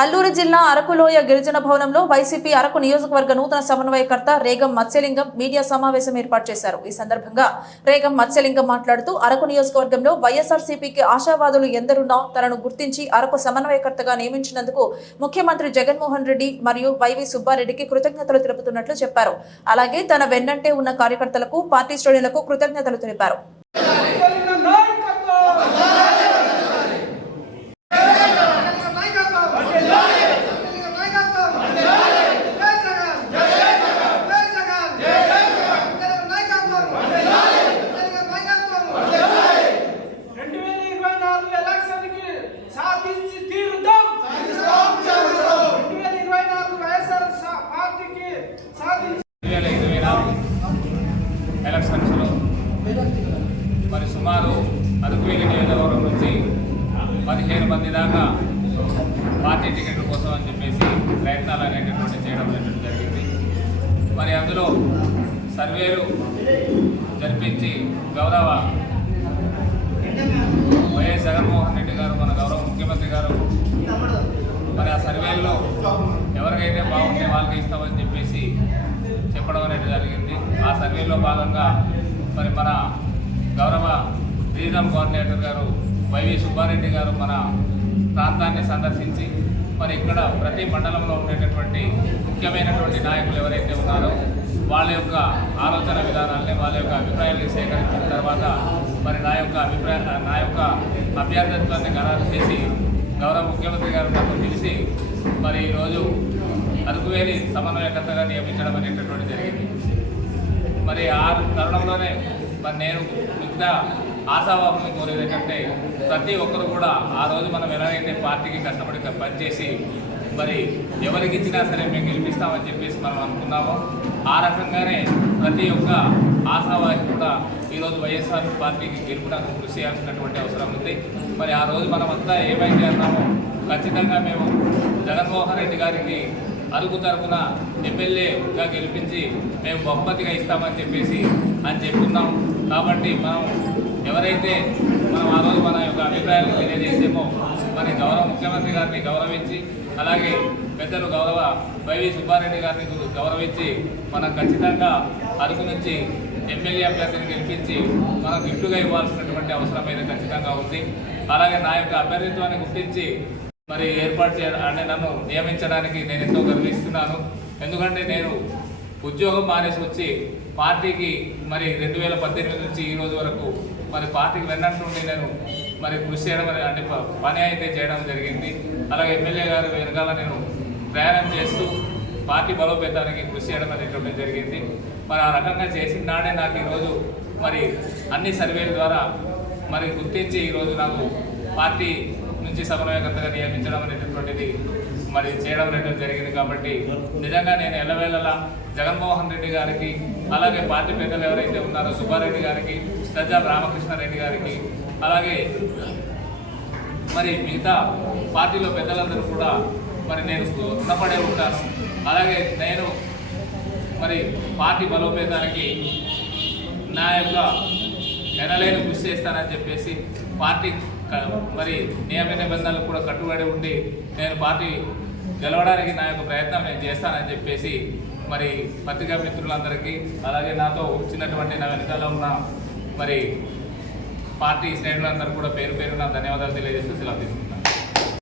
అల్లూరు జిల్లా అరకులోయ గిరిజన భవనంలో వైసీపీ అరకు నియోజకవర్గ నూతన సమన్వయకర్త రేగం మత్స్యలింగం మీడియా సమావేశం ఏర్పాటు చేశారు. ఈ సందర్భంగా రేగం మత్స్యలింగం మాట్లాడుతూ అరకు నియోజకవర్గంలో వైఎస్ఆర్సీపీకి ఆశావాదులు ఎందరున్నా తనను గుర్తించి అరకు సమన్వయకర్తగా నియమించినందుకు ముఖ్యమంత్రి జగన్మోహన్ రెడ్డి మరియు వైవి సుబ్బారెడ్డికి కృతజ్ఞతలు తెలుపుతున్నట్లు చెప్పారు. అలాగే తన వెన్నంటే ఉన్న కార్యకర్తలకు పార్టీ శ్రేణులకు కృతజ్ఞతలు తెలిపారు. ఎలక్షన్స్లో మరి సుమారు అరకువేలి నియోజకవర్గం నుంచి 15 మంది దాకా పార్టీ టికెట్ల కోసం అని చెప్పేసి ప్రయత్నాలు అనేటటువంటి చేయడం జరిగింది. మరి అందులో సర్వేలు జరిపించి గౌరవ వైఎస్ జగన్మోహన్ రెడ్డి గారు మన గౌరవ ముఖ్యమంత్రి గారు మరి ఆ సర్వేల్లో ఎవరికైతే బాగుంటే వాళ్ళకి ఇస్తామని చెప్పేసి చెప్పడం అనేది జరిగింది. ఆ సర్వేలో భాగంగా మరి మన గౌరవ రీజనల్ కోఆర్డినేటర్ గారు వైవి సుబ్బారెడ్డి గారు మన ప్రాంతాన్ని సందర్శించి మరి ఇక్కడ ప్రతి మండలంలో ఉండేటటువంటి ముఖ్యమైనటువంటి నాయకులు ఎవరైతే ఉన్నారో వాళ్ళ యొక్క ఆలోచన విధానాలని వాళ్ళ యొక్క అభిప్రాయాన్ని సేకరించిన తర్వాత మరి నా యొక్క అభ్యర్థిత్వాన్ని ఖరారు చేసి గౌరవ ముఖ్యమంత్రి గారు నాకు తెలిసి మరి ఈరోజు అరకువేలి సమన్వయకర్తగా నియమించడం అనేటటువంటి జరిగింది. మరి ఆ తరుణంలోనే మరి నేను మిగతా ఆశావాహుల్ని కోరేది ఏంటంటే ప్రతి ఒక్కరు కూడా ఆ రోజు మనం ఎలాగైతే పార్టీకి కష్టపడి పనిచేసి మరి ఎవరికి ఇచ్చినా సరే మేము గెలిపిస్తామని చెప్పేసి మనం అనుకున్నామో ఆ రకంగానే ప్రతి ఒక్క ఆశావాహి కూడా ఈరోజు వైఎస్ఆర్ పార్టీకి గెలుపునకు కృషి చేయాల్సినటువంటి అవసరం ఉంది. మరి ఆ రోజు మనమంతా ఏమైతే అన్నామో ఖచ్చితంగా మేము జగన్మోహన్ రెడ్డి గారికి అరకు తరఫున ఎమ్మెల్యేగా గెలిపించి మేము బహుమతిగా ఇస్తామని చెప్పేసి చెప్పుకున్నాం. కాబట్టి మనం ఎవరైతే మనం ఆ రోజు మన యొక్క అభిప్రాయాన్ని తెలియజేసేమో మరి గౌరవ ముఖ్యమంత్రి గారిని గౌరవించి అలాగే పెద్దలు గౌరవ వైవి సుబ్బారెడ్డి గారిని గౌరవించి మనం ఖచ్చితంగా అరకు నుంచి ఎమ్మెల్యే అభ్యర్థిని గెలిపించి మనం గిఫ్ట్గా ఇవ్వాల్సినటువంటి అవసరం అయితే ఖచ్చితంగా ఉంది. అలాగే నా యొక్క అభ్యర్థిత్వాన్ని గుర్తించి మరి ఏర్పాటు అంటే నన్ను నియమించడానికి నేను ఎంతో గర్విస్తున్నాను. ఎందుకంటే నేను ఉద్యోగం మానేసి వచ్చి పార్టీకి మరి 2018 నుంచి ఈ రోజు వరకు మరి పార్టీకి వెన్నట్టుండి నేను మరి కృషి చేయడం అంటే పని అయితే చేయడం జరిగింది. అలాగే ఎమ్మెల్యే గారు వెనకాల నేను ప్రయాణం చేస్తూ పార్టీ బలోపేతానికి కృషి చేయడం అనేటువంటి జరిగింది. మరి ఆ రకంగా చేసిన నాడే నాకు ఈరోజు మరి అన్ని సర్వేల ద్వారా మరి గుర్తించి ఈరోజు నాకు పార్టీ నుంచి సమన్వయకర్తగా నియమించడం అనేటటువంటిది మరి చేయడం అనేది జరిగింది. కాబట్టి నిజంగా నేను ఎల్లవేళలా జగన్మోహన్ రెడ్డి గారికి అలాగే పార్టీ పెద్దలు ఎవరైతే ఉన్నారో సుబ్బారెడ్డి గారికి సజ్జల రామకృష్ణారెడ్డి గారికి అలాగే మరి మిగతా పార్టీలో పెద్దలందరూ కూడా మరి నేను రుణపడే ఉంటాను. అలాగే నేను మరి పార్టీ బలోపేతానికి నా యొక్క ఎనలేని కృషి చేస్తానని చెప్పేసి పార్టీ మరి నియమ నిబంధనలకు కూడా కట్టుబడి ఉండి నేను పార్టీ గెలవడానికి నా యొక్క ప్రయత్నం నేను చేస్తానని చెప్పేసి మరి పత్రికా మిత్రులందరికీ అలాగే నాతో వచ్చినటువంటి నా వెనకాల ఉన్న మరి పార్టీ శ్రేణులందరూ కూడా పేరు పేరున ధన్యవాదాలు తెలియజేస్తూ సెలవు తీసుకుంటాను.